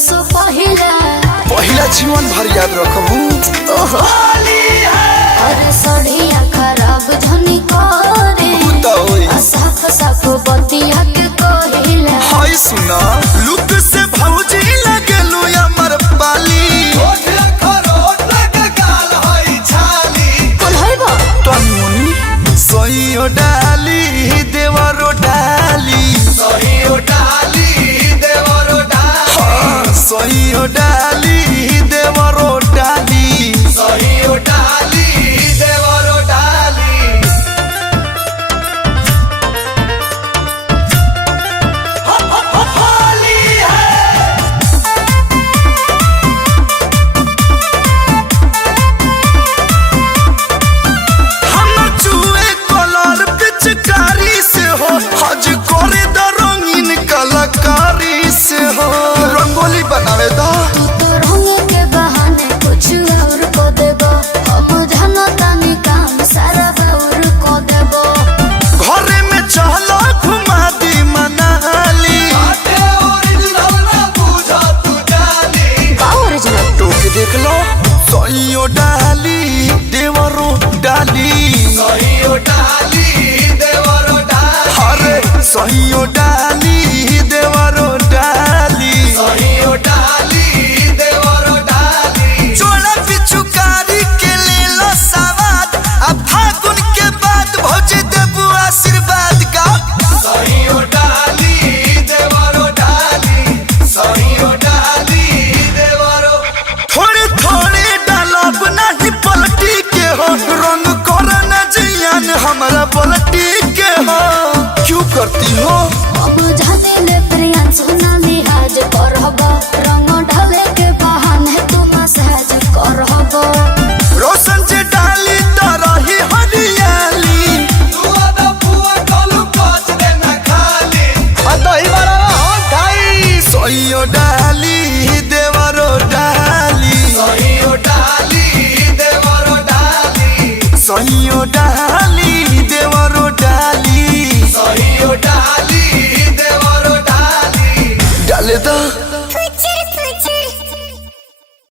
सो पहिला जीवन भर याद रखबू। अरे सड़िया खराब धनी करे साफ साफ बतिया के कहिला। हाय सुना लुक से भौजी लगेलू अमर पाली कौन है बा तनुनी सही डाली देवरो डाली सही डाली देवरो डाली सही डाली देवरो डाली सही डाली देवरो डाली। रंगोली बनावे दा तू तो रंग के बहाने कुछ और को देबो हम जानो तानी काम सारा और को देबो। घरे में चलो घुमा दी मनाली ओरिजिनल ना बुझा तू जाली का ओरिजिनल टोके देख लो सही डाली देवरो डाली सही डाली देवरो डाली अरे सही डाली देवरो डाली सही डाली देवरो डाली। जोड़ा पिचुकारी के ले लो सवाद अब फागुन के बाद भौजी देबू आशीर्वाद का सही डाली देवरो डाली सही डाली देवरो। थोड़े थोड़े डालब नहीं पलटी के हो रंग करना जियान हमारा पलटी के हो क्यों करती हो अब जाते ले प्रिया सोना लिहाज करहबो रंग ढले के बहाने तू मसाज करहबो। रोशन जे डाली तो रही हरियाली तू आदा पुआ कलू पाँच देना खाली दही बड़ा हो खाई सही डाली देवरो डाली सही डाली देवरो डाली सही डाली देवरो डाली सही डाली देवरो डाली डाले दा।